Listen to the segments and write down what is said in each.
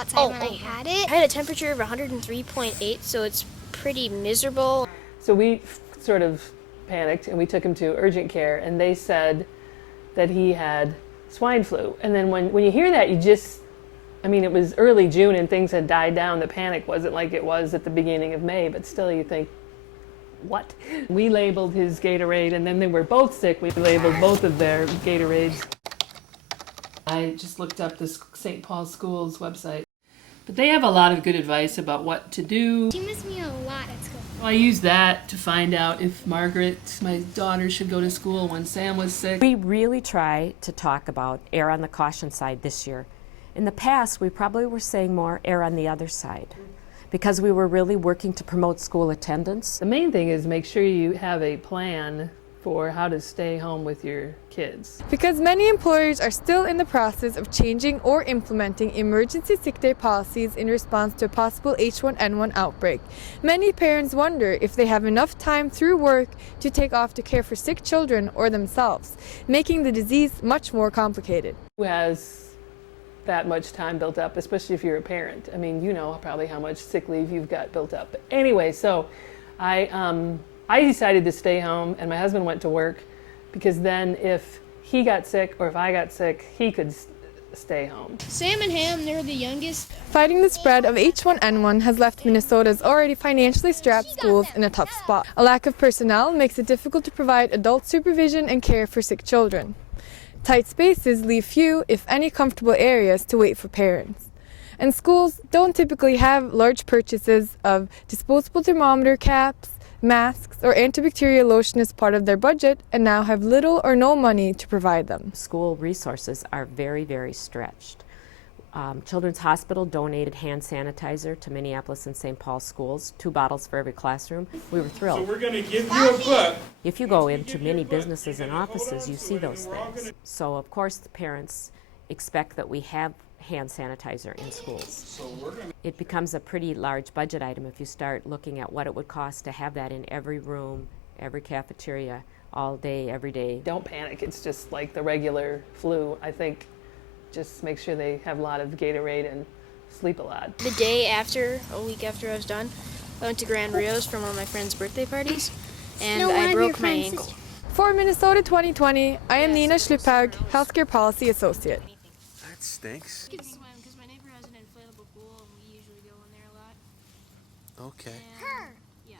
outside when I had it. I had a temperature of 103.8, so it's pretty miserable. So we sort of panicked and we took him to urgent care, and they said that he had swine flu. And then when you hear that, you just, I mean, it was early June and things had died down. The panic wasn't like it was at the beginning of May, but still you think, what? We labeled his Gatorade, and then they were both sick. We labeled both of their Gatorades. I just looked up the St. Paul School's website. But they have a lot of good advice about what to do. She missed me a lot at school. I used that to find out if Margaret, my daughter, should go to school when Sam was sick. We really try to talk about err on the caution side this year. In the past, we probably were saying more err on the other side, because we were really working to promote school attendance. The main thing is make sure you have a plan for how to stay home with your kids. Because many employers are still in the process of changing or implementing emergency sick day policies in response to a possible H1N1 outbreak, many parents wonder if they have enough time through work to take off to care for sick children or themselves, making the disease much more complicated. Who has that much time built up, especially if you're a parent? I mean, you know probably how much sick leave you've got built up. But anyway, so I decided to stay home, and my husband went to work, because then if he got sick or if I got sick, he could stay home. Sam and Ham, they're the youngest. Fighting the spread of H1N1 has left Minnesota's already financially strapped schools in a tough spot. A lack of personnel makes it difficult to provide adult supervision and care for sick children. Tight spaces leave few, if any, comfortable areas to wait for parents. And schools don't typically have large purchases of disposable thermometer caps, masks, or antibacterial lotion as part of their budget, and now have little or no money to provide them. School resources are very, very stretched. Children's Hospital donated hand sanitizer to Minneapolis and St. Paul schools, 2 bottles for every classroom. We were thrilled. So we're going to give you a book. If you go into many businesses and offices, you see those things. So of course the parents expect that we have hand sanitizer in schools. It becomes a pretty large budget item if you start looking at what it would cost to have that in every room, every cafeteria, all day, every day. Don't panic, it's just like the regular flu. I think just make sure they have a lot of Gatorade and sleep a lot. The day after, a week after I was done, I went to Grand Rio's for one of my friend's birthday parties, and I broke my ankle. For Minnesota 2020, I am Nina Slupphaug, Healthcare Policy Associate. That stinks. I can swim because my neighbor has an inflatable pool, and we usually go in there a lot. Okay. Yeah.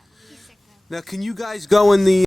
Now, can you guys go in the